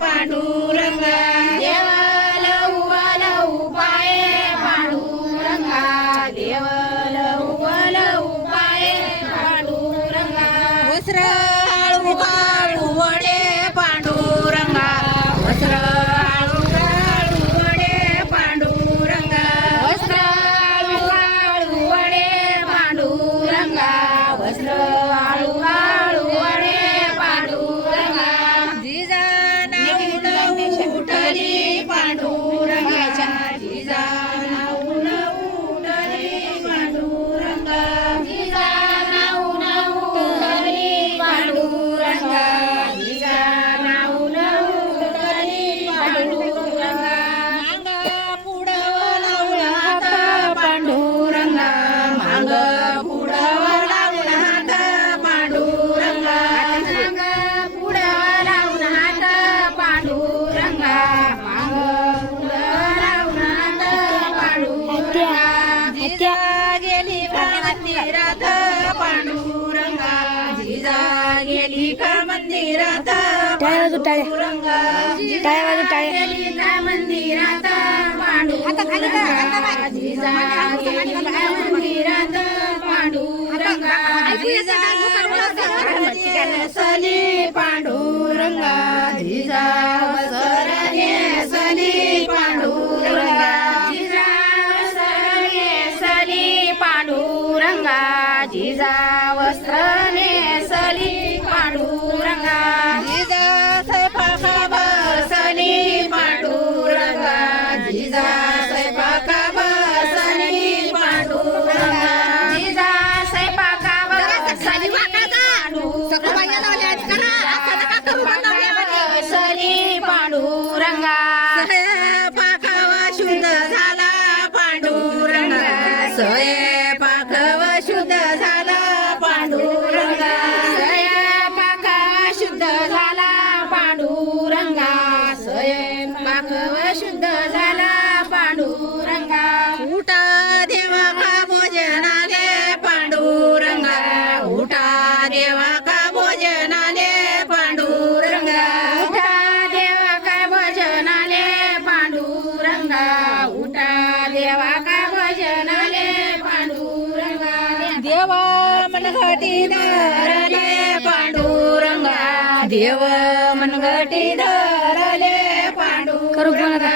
पांडुरंगा देव लहू पाये पांडुरंगा देव लहू पाये पांडुरंगा वस्त्र आळू आळू वडे पांडुरंगा वस्त्र आळू आळू वडे पांडुरंगा वस्त्र आळू आळू वडे पांडुरंगा वस्त्र आळू आळू वडे पांडुरंगा जिजा नाऊन उठली पांडुरंगा जिजा नाऊन उठली पांडुरंगा जिजा नाऊन उठली पांडुरंगा जिजा नाऊन उठली पांडुरंगा मांग पुढं लावला हात पांडुरंगा मांग पुढं लावला हात पांडुरंगा मांग पुढं लावला हात पांडुरंगा मांग पुढं लावला हात पांडुरंगा जिजा गेली का मंदिरात पांडुरंगा जिजा गेली का मंदिरात पांडुरंगा जिजा गेली का मंदिरात पांडुरंगा जिजा गेली का मंदिरात पांडुरंगा जिजा नेसली पांडुरंगा जिजा नेसली पांडुरंगा जिजा नेसली पांडुरंगा जिजा वस्त्र नेसली पांडुरंगा जिजा स्वयंपाका बसली पांडुरंगा जिजा स्वयंपाका बसली पांडुरंगा जिजा स्वयंपाका बसली पांडुरंगा स्वयंपाकावा शुद्ध झाला पांडुरंगा स्वयंपाकावा शुद्ध झाला पांडुरंगा स्वयंपाकावा शुद्ध झाला पांडुरंगा स्वयंपाकावा शुद्ध झाला पांडुरंगा उठा देवा का भोजनाले पांडुरंगा उठा देवा का भोजनाले पांडुरंगा उठा देवा का भोजनाले पांडुरंगा उठा देवा का भोजनाले पांडुरंगा देवा मनगटी धरले पांडुरंगा देव मनगटी धरले पांडुरंगा